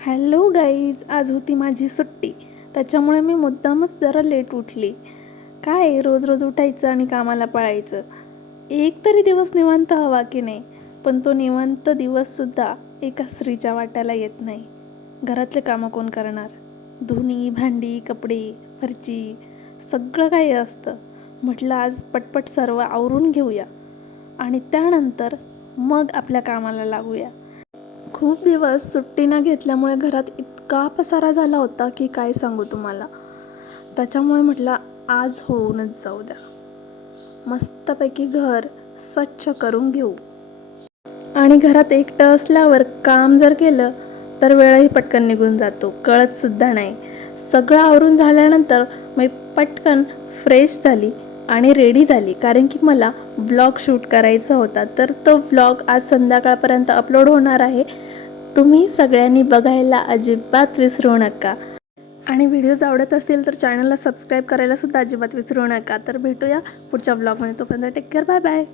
Hello guys, आज होती माझी सुट्टी. त्याच्यामुळे मी मुद्दामच जरा लेट उठली. काय रोज रोज उठायचं आणि कामाला पळायचं. एक तरी दिवस निवांत हवा की नाही. पण तो निवांत दिवससुद्धा एका स्त्रीच्या वाट्याला येत नाही. घरातले कामं कोण करणार? धुणी, भांडी, कपडे, फरची सगळं काही असतं. म्हटलं आज पटपट सर्व आवरून घेऊया आणि त्यानंतर मग आपल्या कामाला लागूया. खूप दिवस सुट्टी न घेतल्यामुळे घरात इतका पसारा झाला होता की काय सांगू तुम्हाला. त्याच्यामुळे म्हटलं आज होऊनच जाऊ द्या. मस्तपैकी घर स्वच्छ करून घेऊ. आणि घरात एकटं असल्यावर काम जर केलं तर वेळही पटकन निघून जातो, कळतसुद्धा नाही. सगळं आवरून झाल्यानंतर मी पटकन फ्रेश झाली आणि रेडी झाली, कारण की मला व्लॉग शूट करायचा होता. तर तो व्लॉग आज संध्याकाळपर्यंत अपलोड होणार आहे. तुम्ही सगळ्यांनी बघायला अजिबात विसरू नका. आणि व्हिडिओज आवडत असतील तर चॅनलला सबस्क्राईब करायला सुद्धा अजिबात विसरू नका. तर भेटूया पुढच्या व्लॉगमध्ये. तोपर्यंत टेक केअर, बाय बाय.